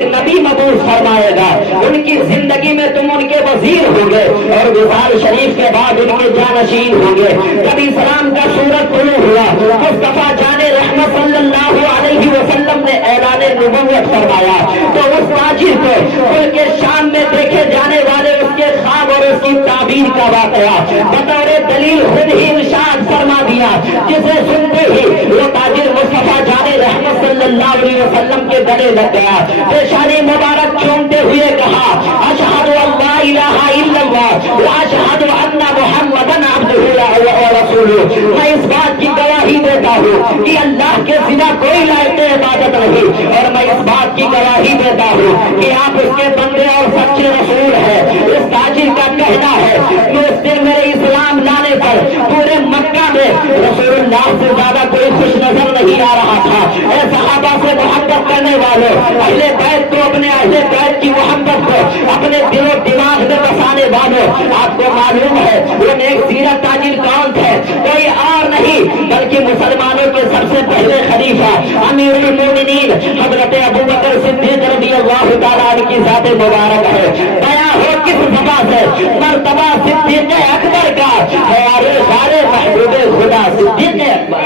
نبی مبعوث فرمائے گا، ان کی زندگی میں تم ان کے وزیر ہوں گے اور وصال شریف کے بعد ان کے جانشین ہوں گے۔ جب اسلام کا سورج طلوع ہوا، مصطفیٰ جان رحمت صلی اللہ علیہ وسلم نے اعلان نبوت فرمایا تو اس تاجر کو ملک شام میں دیکھے جانے والے اس کے خواب اور اس کی تعبیر کا واقعہ بطور دلیل خود ہی ارشاد فرما دیا، جسے سنتے ہی وہ تاجر مصطفیٰ جان رحمت صلی اللہ علیہ وسلم کے گلے لگ گیا، پیشانی مبارک چومتے ہوئے کہا اشہد ان لا الہ الا اللہ واشہد ان محمدا عبدہ ورسولہ۔ میں اس بات کی گواہی دیتا ہوں کہ اللہ کے سوا کوئی لائق عبادت نہیں، اور میں اس بات کی گواہی دیتا ہوں کہ آپ اس کے بندے اور سچے رسول ہیں۔ اس تاجر کا کہنا ہے کہ اس دن میرے اسلام لانے پر پورے مکہ میں رسول اللہ سے زیادہ کوئی خوش نظر نہیں آ رہا تھا۔ اے صحابہ سے محبت کرنے والوں، اہل بیت کو، اپنے اہل بیت کی محبت کو اپنے دل و دماغ میں بسانے والوں، آپ کو معلوم ہے وہ نیک سیرت تاجر کون تھے؟ کوئی اور نہیں بلکہ مسلمانوں کے سب سے پہلے خلیفہ امیر المومنین حضرت ابوبکر صدیق رضی اللہ تعالیٰ عنہ کی ذات مبارک ہے۔ بیان ہو کس زبان سے؟ مرتبہ صدیق اکبر کا اور سارے محبوب خدا صدیق اکبر۔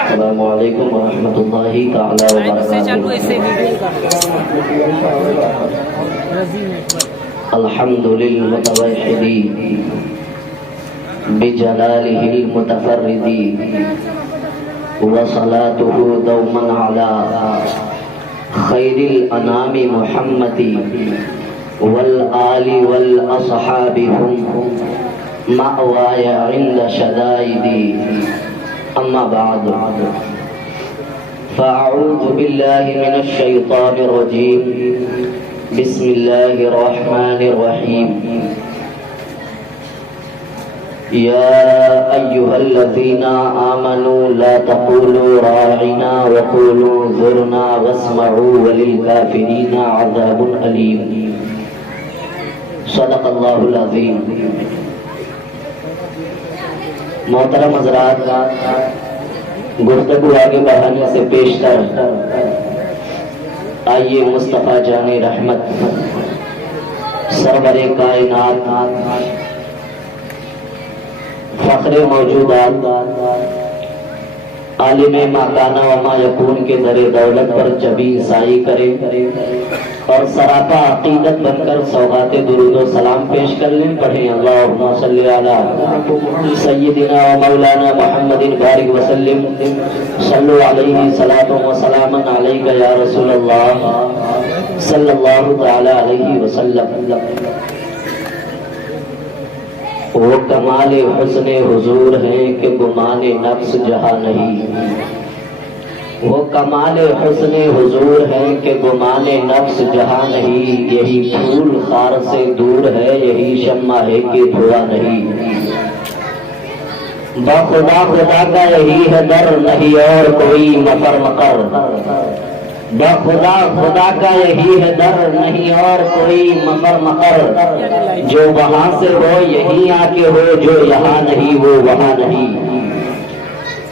السلام علیکم ورحمۃ اللہ تعالیٰ وبرکاتہ۔ الحمد للمتوحد بجلالہ المتفرد وصلاته دوما على خیر الانام محمد والآل والاصحاب هم مأوای عند شدائدی، اما بعد فاعوذ باللہ من الشیطان الرجیم، بسم اللہ الرحمن الرحیم۔ یا ایہا الذین آمنوا لا تقولوا راعنا وقولوا انظرنا واسمعوا وللکافرین عذاب علیم۔ صدق اللہ العظیم۔ محترم حضرات، گفتگو آگے بڑھانے سے پیشتر آئیے مصطفیٰ جان رحمت سرور کائنات فخر موجودات عالم ما کانا و ما یکون کے در دولت پر جبی سائی کرے اور سراپا عقیدت بن کر سوغات درود و سلام پیش کر لیں۔ پڑھیں اللہم صلی علی سیدنا و مولانا محمد بارک وسلم، صلو علیہ صلاۃ و سلام علیک یا رسول اللہ صلی اللہ تعالی علیہ وسلم۔ وہ کمال حسن حضور ہیں کہ گمان نفس جہاں نہیں، وہ کمال حسن حضور ہے کہ گمان نفس جہاں نہیں، یہی پھول خار سے دور ہے، یہی شمع ہے کہ دھواں نہیں۔ بخدا خدا کا یہی ہے در، نہیں اور کوئی مفر مقر، بخدا خدا کا یہی ہے در، نہیں اور کوئی مفر مقر، جو وہاں سے ہو یہی آ کے ہو، جو یہاں نہیں وہ وہاں نہیں۔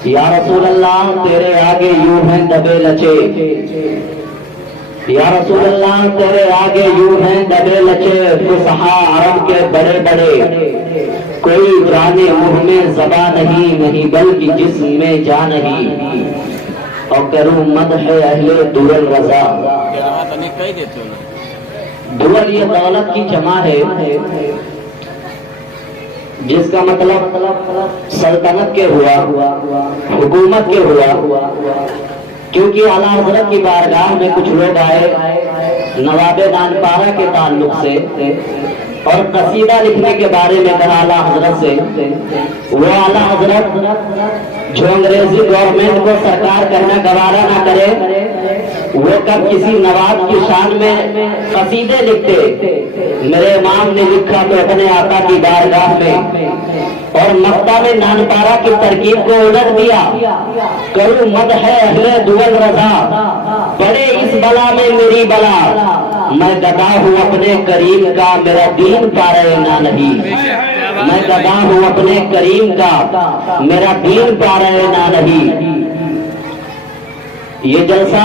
یا رسول اللہ تیرے آگے یوں ہیں دبے لچے، یا رسول اللہ تیرے آگے یوں ہیں دبے لچے، فصحا عرب کے بڑے بڑے، کوئی جانے منہ میں زباں نہیں، نہیں بلکہ جسم میں جان نہیں، اور کروں مدح اہل دول رضا۔ دول یہ دولت کی جمع ہے، جس کا مطلب سلطنت کے ہوا، حکومت کے ہوا، کیونکہ اعلیٰ حضرت کی بارگاہ میں کچھ لوگ آئے نواب نانپارہ کے تعلق سے اور قصیدہ لکھنے کے بارے میں کہا اعلیٰ حضرت سے۔ وہ اعلیٰ حضرت جو انگریزی گورنمنٹ کو سرکار کہنا گوارا نہ کرے، وہ کب کسی نواب کی شان میں قصیدے لکھتے۔ میرے امام نے لکھا تو اپنے آقا کی بارگاہ میں، اور مکتہ میں نانپارہ کی ترکیب کو الٹ دیا، کروں مدح اہل دول رضا، پڑے اس بلا میں میری بلا، میں گدا ہوں اپنے کریم کا، میرا دین پارے نہ نہیں، میں گدا ہوں اپنے کریم کا، میرا دین پارے نہ نہیں۔ یہ جلسہ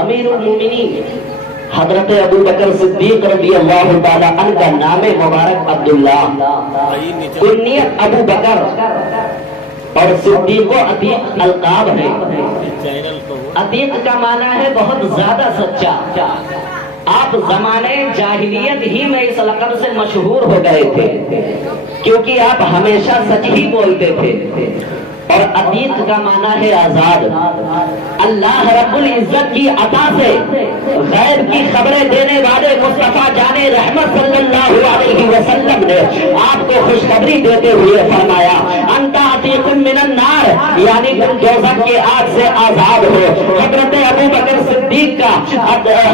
امیر المومنین حضرت ابو بکر صدیق رضی اللہ تعالی عنہ کا نام مبارک عبداللہ، کنیت ابو بکر اور صدیق و عتیق القاب ہے۔ عتیق کا معنی ہے بہت زیادہ سچا۔ آپ زمانے جاہلیت ہی میں اس لقب سے مشہور ہو گئے تھے کیونکہ آپ ہمیشہ سچ ہی بولتے تھے۔ اور عتیق کا معنی ہے آزاد۔ اللہ رب العزت کی عطا سے غیب کی خبریں دینے والے مصطفیٰ جان رحمت صلی اللہ علیہ وسلم نے آپ کو خوشخبری دیتے ہوئے فرمایا انت عتیق من النار، یعنی تم دوزخ کی آگ سے آزاد ہو۔ حضرت ابو بکر صدیق کا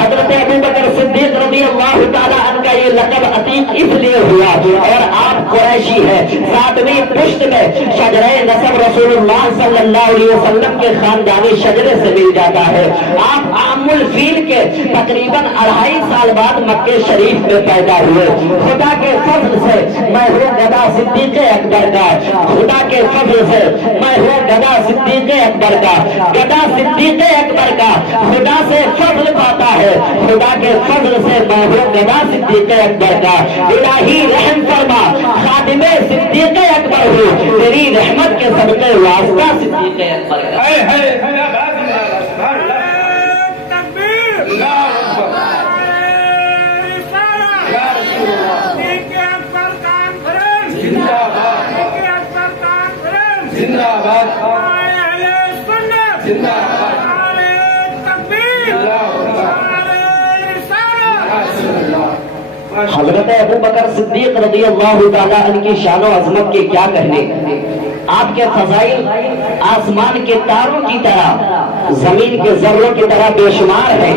حضرت ابو بکر صدیق رضی اللہ تعالی عنہ کا یہ لقب عتیق اس لیے ہوا اور آپ قریشی ہے، ساتویں پشت میں شجرہ نسب رسول اللہ صلی اللہ علیہ وسلم کے خاندانی شجرے سے مل جاتا ہے۔ آپ عام الفیل کے تقریباً 2.5 سال بعد مکہ شریف میں پیدا ہوئے۔ خدا کے فضل سے میں ہوں گدا صدیق اکبر کا، خدا کے فضل سے میں ہوں گدا صدیق اکبر کا، گدا صدیق اکبر کا خدا سے فضل پاتا ہے، خدا کے فضل سے میں ہوں گدا صدیق اکبر کا۔ الہی رحم فرما خادم صدیق اکبر ہوں، تیری رحمت کے صدقے واسطہ صدیق اکبر کا۔ حضرت ابو بکر صدیق رضی اللہ تعالیٰ عنہ کی شان و عظمت کے کیا کہنے، آپ کے فضائل آسمان کے تاروں کی طرح زمین کے ذروں کی طرح بے شمار ہیں۔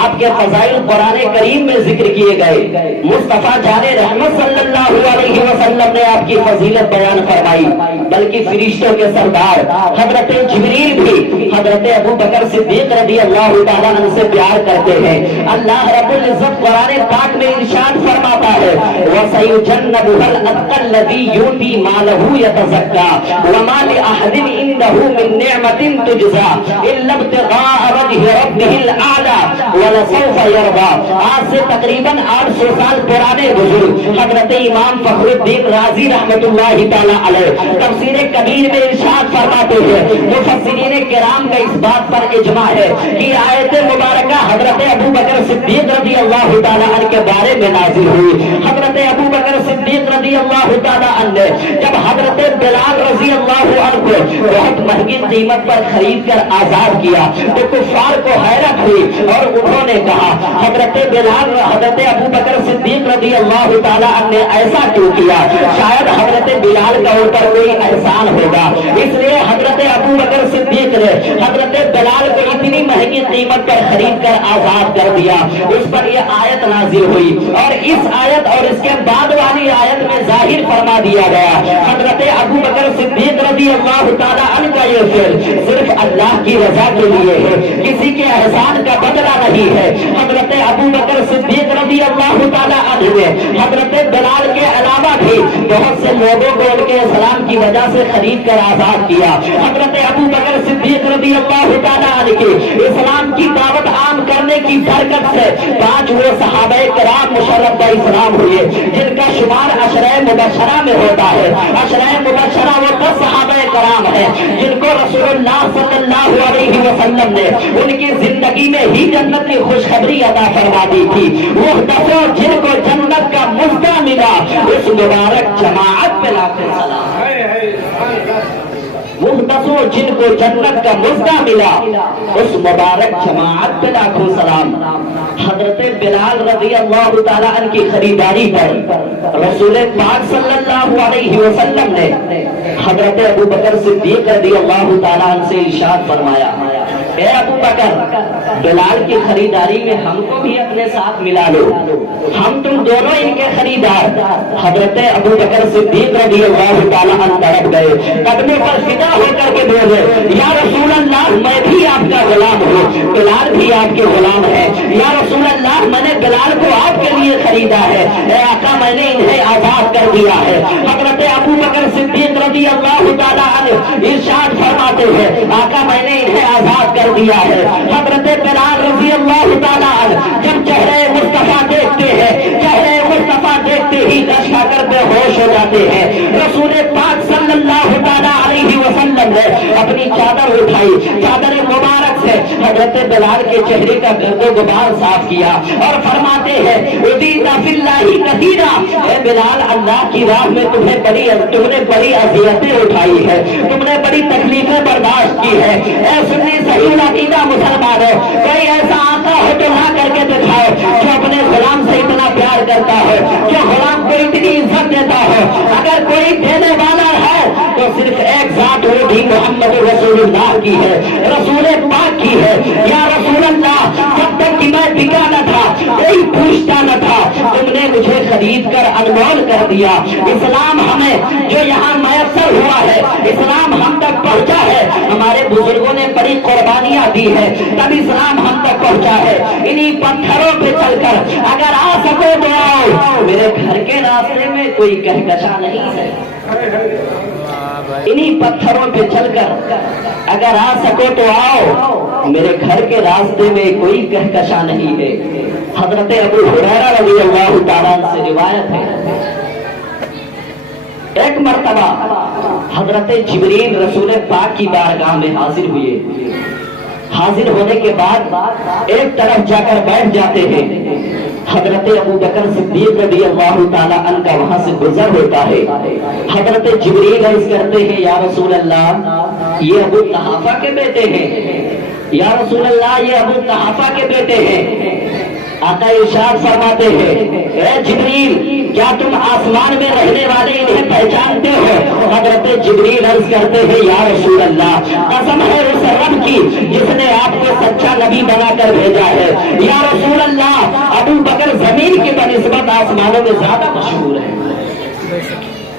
آپ کے فضائل قرآن کریم میں ذکر کیے گئے۔ مصطفیٰ جان رحمت صلی اللہ علیہ وسلم نے آپ کی فضیلت بیان فرمائی، بلکہ فرشتوں کے سردار حضرت جبریل بھی حضرت ابو بکر صدیق رضی اللہ تعالیٰ عنہ سے پیار کرتے ہیں۔ اللہ رب العزت قرآن پاک میں ارشاد فرماتا ہے وَسَيُجَنَّبُهَا الْأَتْقَى الَّذِي يُؤْتِي مَالَهُ يَتَزَكَّى وَمَا لِأَحَدٍ عِندَهُ مِن نِّعْمَةٍ تُجْزَى إِلَّا ابْتِغَاءَ وَجْهِ رَبِّهِ الْأَعْلَى وَلَسَوْفَ يَرْضَى۔ آج سے تقریباً 800 سال پرانے بزرگ حضرت امام فخر الدین رازی رحمۃ اللہ تعالی علیہ تفسیر کبیر میں ارشاد فرماتے ہیں، مفسرین کرام کا اس بات پر اجماع ہے کہ آیت مبارکہ حضرت ابو بکر صدیق رضی اللہ تعالی عنہ کے بارے میں نازل ہوئی۔ حضرت ابو بکر صدیق رضی اللہ تعالی عنہ نے جب حضرت بلال رضی اللہ عنہ کو بہت مہنگی قیمت پر خرید کر آزاد کیا تو کفار کو حیرت ہوئی اور انہوں نے کہا حضرت بلال حضرت ابو بکر صدیق رضی اللہ تعالی عنہ نے ایسا کیوں کیا، شاید حضرت بلال کا ان پر کوئی احسان ہوگا، اس لیے حضرت ابو بکر صدیق نے حضرت بلال کو اتنی مہنگی قیمت پر خرید کر آزاد کر دیا۔ اس پر یہ آیت نازل ہوئی اور اس آیت اور اس کے بعد والی آیت میں ظاہر فرما دیا گیا حضرت ابو بکر صدیق رضی اللہ تعالی عنہ کا یہ فعل صرف اللہ کی رضا کے لیے ہے، کسی کے احسان کا بدلہ نہیں ہے۔ حضرت ابو بکر صدیق رضی اللہ تعالی عنہ نے حضرت بلال کے علاوہ بھی بہت سے لوگوں کو ان کے اسلام کی وجہ سے خرید کر آزاد کیا۔ حضرت ابو بکر صدیق رضی اللہ تعالی عنہ کے اسلام کی دعوت عام کرنے کی برکت سے 5 وہ صحابہ کرام مشرف اسلام ہوئے جن کا شمار عشرہ مبشرہ میں ہوتا ہے۔ عشرہ مبشرہ وہ 10 صحابہ کرام ہیں جن کو رسول اللہ صلی اللہ علیہ وسلم نے ان کی زندگی میں ہی جنت کی خوشخبری عطا فرما دی تھی۔ وہ 10 جن کو جنت کا مزدہ ملا، اس مبارک جماعت پہ لاکھوں سلام۔ وہ 10 جن کو جنت کا مزدہ ملا، اس مبارک جماعت پہ لاکھوں سلام۔ حضرت بلال رضی اللہ تعالی عنہ کی خریداری پر رسول پاک صلی اللہ علیہ وسلم نے حضرت ابو بکر صدیق رضی اللہ تعالی عنہ سے ارشاد فرمایا اے ابو بکر، بلال کی خریداری میں ہم کو بھی اپنے ساتھ ملا لو، ہم تم دونوں ان کے خریدار۔ حضرت ابو بکر صدیق رضی اللہ تعالی عنہ تڑپ گئے، قدموں پر فدا ہو کر کے بولے یا رسول اللہ میں بھی آپ کا غلام ہوں، بلال بھی آپ کے غلام ہے۔ یا رسول اللہ میں نے بلال کو آپ کے لیے خریدا ہے، اے آقا میں نے انہیں آزاد کر دیا ہے۔ حضرت ابو بکر صدیق رضی اللہ تعالی عنہ ارشاد فرماتے ہیں آقا میں نے انہیں آزاد کر دیا ہے۔ حضرت بلال خاموش ہو جاتے ہیں۔ رسول پاک صلی اللہ تعالیٰ علیہ وسلم نے اپنی چادر اٹھائی، چادر مبارک سے حضرت بلال کے چہرے کا گرد و غبار صاف کیا اور فرماتے ہیں اذیت فی اللہ کثیرا، اے بلال اللہ کی راہ میں تم نے بڑی اذیتیں اٹھائی ہے، تم نے بڑی تکلیفیں برداشت کی ہے۔ اے سنی صحیح العقیدہ مسلمانوں، کوئی ایسا آقا ہو تو لا کر کے دکھاؤ جو اپنے غلام سے اتنا پیار کرتا ہے، جو غلام کو اتنی عزت دیتا ہے۔ اگر کوئی دینے والا ہے تو صرف ایک ذات وہ بھی محمد رسول اللہ کی ہے، رسول پاک کی ہے۔ یا رسول اللہ، جب تک کہ میں بکا نہ تھا، کوئی پوچھتا نہ تھا، تم نے مجھے خرید کر انمول کر دیا۔ اسلام ہمیں جو یہاں میسر ہوا ہے، اسلام ہم تک پہنچا ہے، ہمارے بزرگوں نے بڑی قربانیاں دی ہے، تب اسلام ہم تک پہنچا ہے۔ انہی پتھروں پہ چل کر اگر آ سکو تو آؤ، میرے گھر کے راستے میں کوئی کہکشاں نہیں ہے۔ انہی پتھروں پہ چل کر اگر آ سکو تو آؤ، میرے گھر کے راستے میں کوئی کہکشاں نہیں ہے۔ حضرت ابو ہریرہ رضی اللہ تعالیٰ عنہ سے روایت ہے، ایک مرتبہ حضرت جبریل رسول پاک کی بارگاہ میں حاضر ہوئے۔ حاضر ہونے کے بعد ایک طرف جا کر بیٹھ جاتے ہیں۔ حضرت ابو بکر صدیق رضی اللہ تعالیٰ عنہ کا وہاں سے گزر ہوتا ہے۔ حضرت جبریل عرض کرتے ہیں یا رسول اللہ، یہ ابو قحافہ کے بیٹے ہیں۔ یا رسول اللہ، یہ ابو قحافہ کے بیٹے ہیں۔ آقا ارشاد فرماتے ہیں اے جبریل، کیا تم آسمان میں رہنے والے انہیں پہچانتے ہو؟ حضرت جبریل عرض کرتے ہیں یا رسول اللہ، قسم ہے اس رب کی جس نے آپ کو سچا نبی بنا کر بھیجا ہے۔ یا رسول اللہ، ابو بکر زمین کی بنسبت آسمانوں میں زیادہ مشہور ہے۔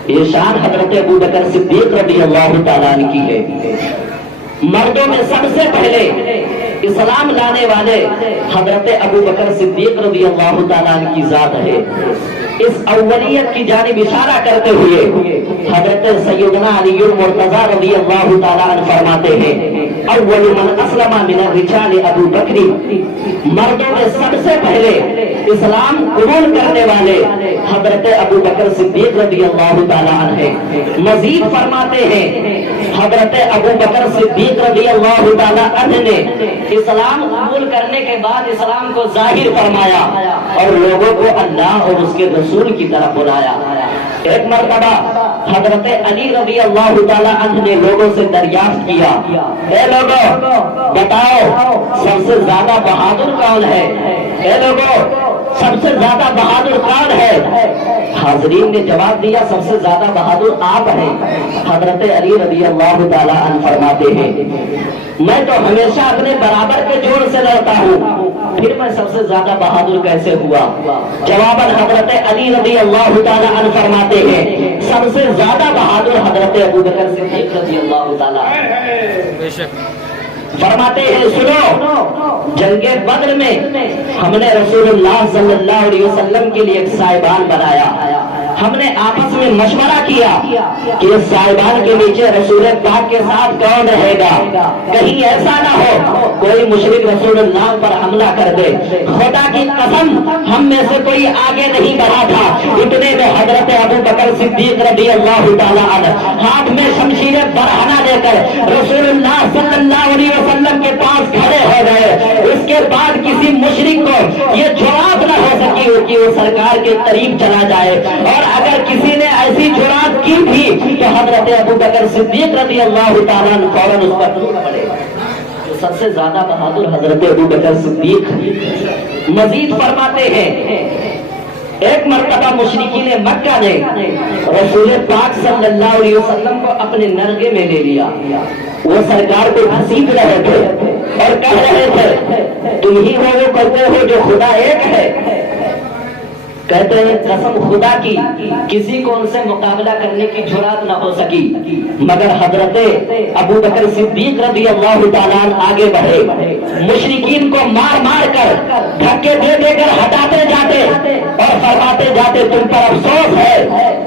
یہ شان حضرت ابو بکر صدیق رضی اللہ تعالیٰ عنہ کی ہے۔ مردوں میں سب سے پہلے اسلام لانے والے حضرت ابو بکر صدیق رضی اللہ تعالیٰ عنہ کی ذات ہے۔ اس اولیت کی جانب اشارہ کرتے ہوئے حضرت سیدنا علی المرتضیٰ رضی اللہ تعالیٰ عنہ فرماتے ہیں اول من اسلم من الرجال ابو بکر، مردوں میں سب سے پہلے اسلام قبول کرنے والے حضرت ابو بکر صدیق رضی اللہ تعالیٰ عنہ ہے۔ مزید فرماتے ہیں حضرت ابو بکر صدیق رضی اللہ تعالیٰ عنہ نے اسلام قبول کرنے کے بعد اسلام کو ظاہر فرمایا اور لوگوں کو اللہ اور اس کے رسول کی طرف بلایا۔ ایک مرتبہ حضرت علی رضی اللہ تعالیٰ عنہ نے لوگوں سے دریافت کیا، اے لوگوں بتاؤ سب سے زیادہ بہادر کون ہے؟ اے لوگوں سب سے زیادہ بہادر کون ہے؟ حاضرین نے جواب دیا سب سے زیادہ بہادر آپ ہیں۔ حضرت علی رضی اللہ تعالیٰ عنہ فرماتے ہیں میں تو ہمیشہ اپنے برابر کے جوڑ سے لڑتا ہوں، پھر میں سب سے زیادہ بہادر کیسے ہوا؟ جواباً حضرت علی رضی اللہ تعالیٰ عنہ فرماتے ہیں سب سے زیادہ بہادر حضرت ابو بکر صدیق رضی اللہ تعالیٰ عنہ۔ فرماتے ہیں سنو، جنگ بدر میں ہم نے رسول اللہ صلی اللہ علیہ وسلم کے لیے ایک سائبان بنایا۔ ہم نے آپس میں مشورہ کیا کہ اس سائبان کے نیچے رسول پاک کے ساتھ کون رہے گا، کہیں ایسا نہ ہو کوئی مشرک رسول اللہ پر حملہ کر دے۔ خدا کی قسم ہم میں سے کوئی آگے نہیں بڑھا تھا، اتنے میں حضرت ابو بکر صدیق رضی اللہ تعالیٰ عنہ ہاتھ میں شمشیر برہنہ لے کر رسول اللہ صلی اللہ علیہ وسلم کے پاس کھڑے ہو گئے۔ اس کے بعد کسی مشرک کو یہ جرات نہ ہو سکی کہ وہ سرکار کے قریب چلا جائے، اور اگر کسی نے ایسی جرات کی تھی تو حضرت ابو بکر صدیق رضی اللہ تعالیٰ عنہ فوراً اس پر ٹوٹ پڑے۔ جو سب سے زیادہ بہادر حضرت ابو بکر صدیق۔ مزید فرماتے ہیں ایک مرتبہ مشرکین مکہ نے رسول پاک صلی اللہ علیہ وسلم کو اپنے نرغے میں لے لیا۔ وہ سرکار کو گھسیٹ رہے تھے اور کہہ رہے تھے تم ہی وہ کرتے ہو جو خدا ایک ہے۔ کہتے ہیں قسم خدا کی کسی کو ان سے مقابلہ کرنے کی جرات نہ ہو سکی، مگر حضرت ابو بکر صدیق رضی اللہ تعالیٰ آگے بڑھے، مشرکین کو مار مار کر دھکے دے دے کر ہٹاتے جاتے اور فرماتے جاتے تم پر افسوس ہے،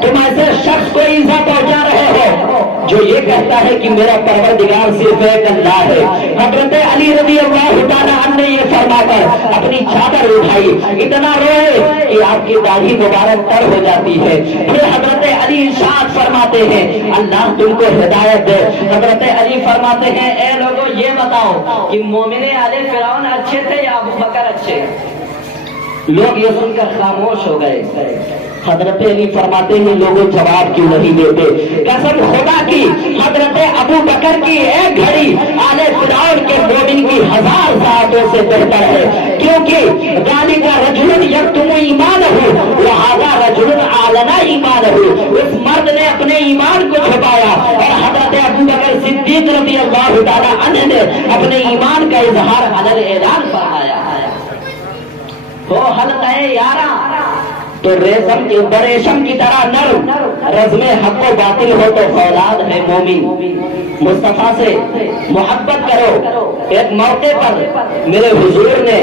تم ایسے شخص کو ایذا پہنچا رہے ہو جو یہ کہتا ہے کہ میرا پروردگار صرف ایک اللہ ہے۔ حضرت علی رضی اللہ تعالیٰ عنہ نے یہ فرما کر اپنی چادر اٹھائی، اتنا روئے کہ آپ کی داڑھی مبارک تر ہو جاتی ہے۔ پھر حضرت علی ارشاد فرماتے ہیں اللہ تم کو ہدایت دے۔ حضرت علی فرماتے ہیں اے لوگوں یہ بتاؤ کہ مومن آل فرعون اچھے تھے یا ابو بکر اچھے؟ لوگ یہ سن کر خاموش ہو گئے۔ حضرت علی فرماتے ہیں لوگوں جواب کیوں نہیں دیتے؟ قسم خدا کی حضرت ابو بکر کی ایک گھڑی آل فرعون کے مومن کی 1000 ساعتوں سے بہتر ہے، کیونکہ ذالک رجل یکتم ایمانہ وہذا رجل اعلن ایمانہ، اس مرد نے اپنے ایمان کو چھپایا اور حضرت ابو بکر صدیق رضی اللہ تعالی عنہ نے اپنے ایمان کا اظہار علن اعلان فرمایا۔ تو حلقہ یارہ تو ریشم کے بریشم کی طرح نرم، رزم حق و باطل ہو تو فولاد ہے مومن۔ مصطفیٰ سے محبت کرو۔ ایک موقع پر میرے حضور نے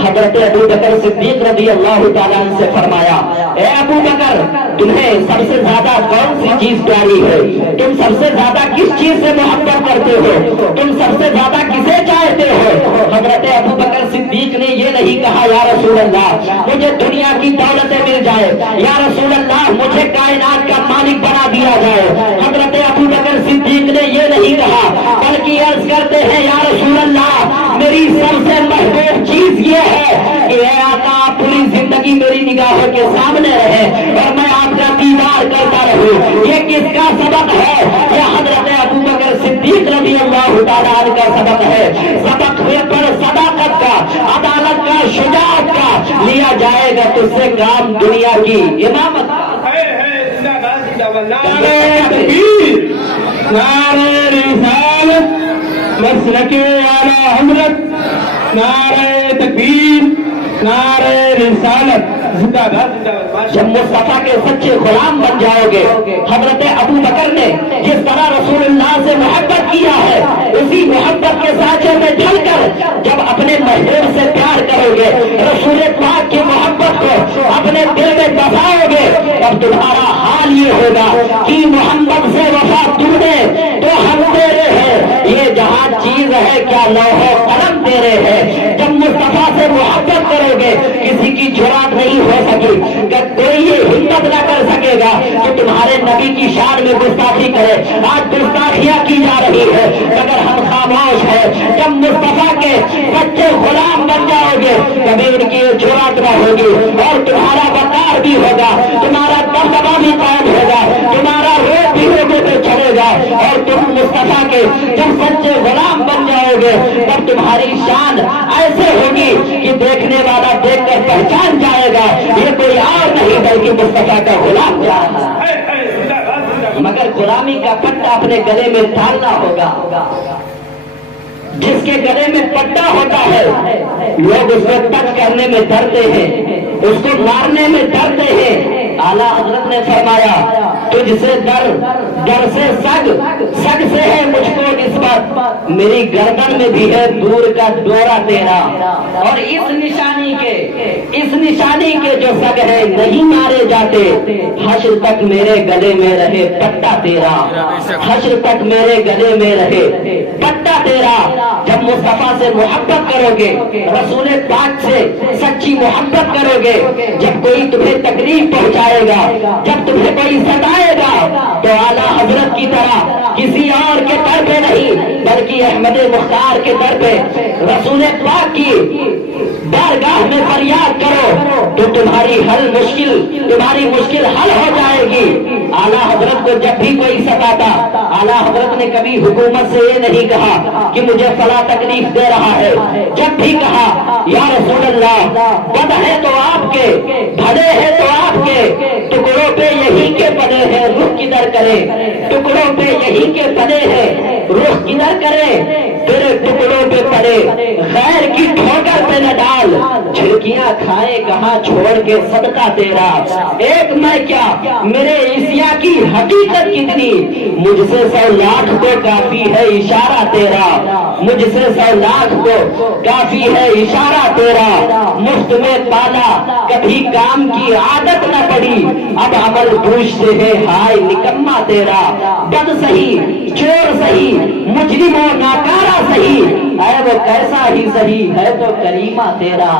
حضرت ابو بکر صدیق رضی اللہ تعالیٰ عنہ سے فرمایا اے ابو بکر تمہیں سب سے زیادہ کون سی چیز پیاری ہے؟ تم سب سے زیادہ کس چیز سے محبت کرتے ہو؟ تم سب سے زیادہ کسے چاہتے ہو؟ حضرت ابو بکر صدیق نے یہ نہیں کہا یا رسول اللہ مجھے دنیا کی دولتیں مل جائے، یا رسول اللہ مجھے کائنات کا مالک بنا دیا جائے۔ حضرت ابو بکر صدیق نے یہ نہیں کہا بلکہ عرض کرتے ہیں یا رسول اللہ میری سب سے محبوب چیز یہ ہے کہ اے آقا پوری زندگی میری نگاہوں کے سامنے رہے اور میں آپ کا دیدار کرتا رہوں۔ یہ کس کا سبق ہے؟ یہ حضرت ابو بکر صدیق رضی اللہ تعالیٰ عنہ کا سبق ہے۔ سبق ہوئے پر صداقت کا، عدالت کا، شجاعت کا لیا جائے گا تو سے کام دنیا کی امامت کا۔ نعرہ تکبیر، نعرہ رسالت، مسلک اعلی حضرت، نعرہ تکبیر، نعرہ رسالت، زندہ باد۔ جب مصطفیٰ کے سچے غلام بن جاؤ گے، حضرت ابو بکر نے جس طرح رسول اللہ سے محبت کیا ہے اسی محبت کے سانچے میں ڈھل کر جب اپنے محبوب سے پیار کرو گے، رسول پاک کی محبت کو اپنے دل میں بساؤ گے، تب تمہارا حال یہ ہوگا کہ محمد سے وفا تو نے تو ہم تیرے ہیں، یہ جہاں چیز ہے کیا لوح و قلم تیرے ہے۔ جب مصطفیٰ سے محبت کرو گے کسی کی جرات نہیں ہو سکی، کوئی یہ ہمت نہ کر سکے گا کہ تمہارے نبی کی شان میں گستاخی کرے۔ آج گستاخیاں کی جا رہی ہے مگر ہم خاموش ہیں۔ جب مصطفیٰ کے سچے غلام بن جاؤ گے کبھی ان کی جرات نہ ہوگی اور تمہارا وقار بھی ہوگا، تمہارا دبدبا بھی قائم ہوگا، تمہارا روپ بھی ہوگے پہ چلے گا اور تم مصطفیٰ کے جب سچے غلام بن جاؤ گے تب تمہاری شان ایسے ہوگی کہ دیکھنے والا دیکھ کر پہچان جائے گا یہ کوئی اور نہیں بلکہ مصطفیٰ کا غلام جا رہا ہے۔ مگر غلامی کا پٹا اپنے گلے میں ڈالنا ہوگا۔ جس کے گلے میں پٹا ہوتا ہے لوگ اس کو ٹچ کرنے میں ڈرتے ہیں، اس کو مارنے میں ڈرتے ہیں۔ اعلیٰ حضرت نے فرمایا تجھ سے ڈر سے سگ سے ہے مجھ کو نسبت، میری گردن میں بھی ہے دور کا ڈورا تیرا، اور اس نشانی کے جو سگ ہے نہیں مارے جاتے، حشر تک میرے گلے میں رہے پٹا تیرا، حشر تک میرے گلے میں رہے پٹا تیرا۔ جب مصطفیٰ سے محبت کرو گے، رسول پاک سے سچی محبت کرو گے، جب کوئی تمہیں تکلیف پہنچائے گا، جب تمہیں کوئی ستائے گا تو اعلیٰ حضرت کی طرح کسی اور کے در پہ نہیں بلکہ احمد مختار کے در پہ رسول پاک کی بارگاہ میں فریاد کرو تو تمہاری مشکل حل ہو جائے گی۔ اعلیٰ حضرت کو جب بھی کوئی ستاتا اعلیٰ حضرت نے کبھی حکومت سے یہ نہیں کہا کہ مجھے فلاں تکلیف دے رہا ہے، جب بھی کہا یا رسول اللہ بد ہے تو آپ کے، بھلے ہے تو آپ کے، ٹکڑوں پہ یہی کے پڑے ہیں رخ کدھر کرے، ٹکڑوں پہ یہی کے پڑے ہیں رخ کدھر کرے، تیرے ٹکڑوں پہ پڑے غیر کی ٹھوکر پہ نہ ڈال، جھڑکیاں کھائے کہاں چھوڑ کے صدقہ تیرا، ایک میں کیا میرے عیسیٰ کی حقیقت کتنی، مجھ سے 100 لاکھ کو کافی ہے اشارہ تیرا، مجھ سے 100 لاکھ کو کافی ہے اشارہ تیرا، مفت میں پالا کبھی کام کی عادت نہ پڑی، اب عمل پوچھتے ہیں ہائے نکما تیرا، بد سہی چور سہی مجرم و ناکارہ سہی، اے وہ کیسا ہی سہی ہے تو کریمہ تیرا،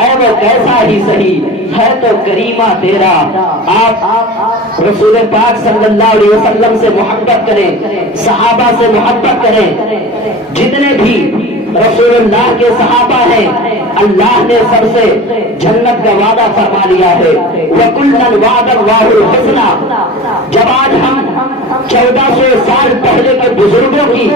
اے وہ کیسا ہی سہی ہے تو کریمہ تیرا۔ آپ رسول پاک صلی اللہ علیہ وسلم سے محبت کریں، صحابہ سے محبت کریں۔ جتنے بھی رسول اللہ کے صحابہ ہیں اللہ نے سب سے جنت کا وعدہ فرما لیا ہے، وَكُلًّا وَعَدَ اللَّهُ الْحُسْنَىٰ۔ جب آج ہم 1400 سال پہلے کے بزرگوں کی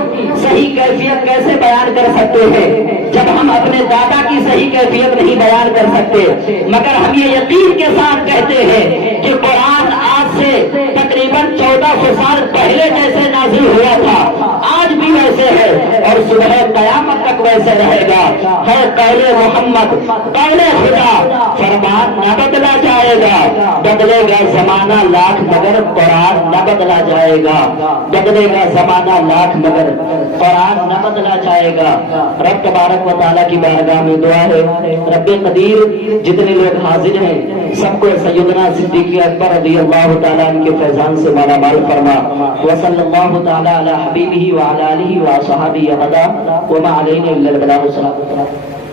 صحیح کیفیت کیسے بیان کر سکتے ہیں جب ہم اپنے دادا کی صحیح کیفیت نہیں بیان کر سکتے، مگر ہم یہ یقین کے ساتھ کہتے ہیں کہ قرآن آج سے تقریباً 1400 سال پہلے جیسے نازل ہوا تھا آج بھی ویسے ہے اور صبح قیامت تک ویسے رہے گا۔ ہے قول محمد قول خدا، فرمان نہ بدلا جائے گا، بدلے گا زمانہ لاکھ مگر قرآن نہ بدلا جائے گا، بدلے گا زمانہ لاکھ مگر قرآن نہ بدلا جائے گا۔ رب تبارک و تعالیٰ کی بارگاہ میں دعا ہے، رب قدیر جتنے لوگ حاضر ہیں سب کو سیدنا صدیق اکبر رضی اللہ تعالیٰ عنہ کے فیضان سے مالا مال فرما۔ وصلی اللہ تعالیٰ علی حبیبہ وعلی آلہ وصحبہ ابدا وما علینا الا البلاغ۔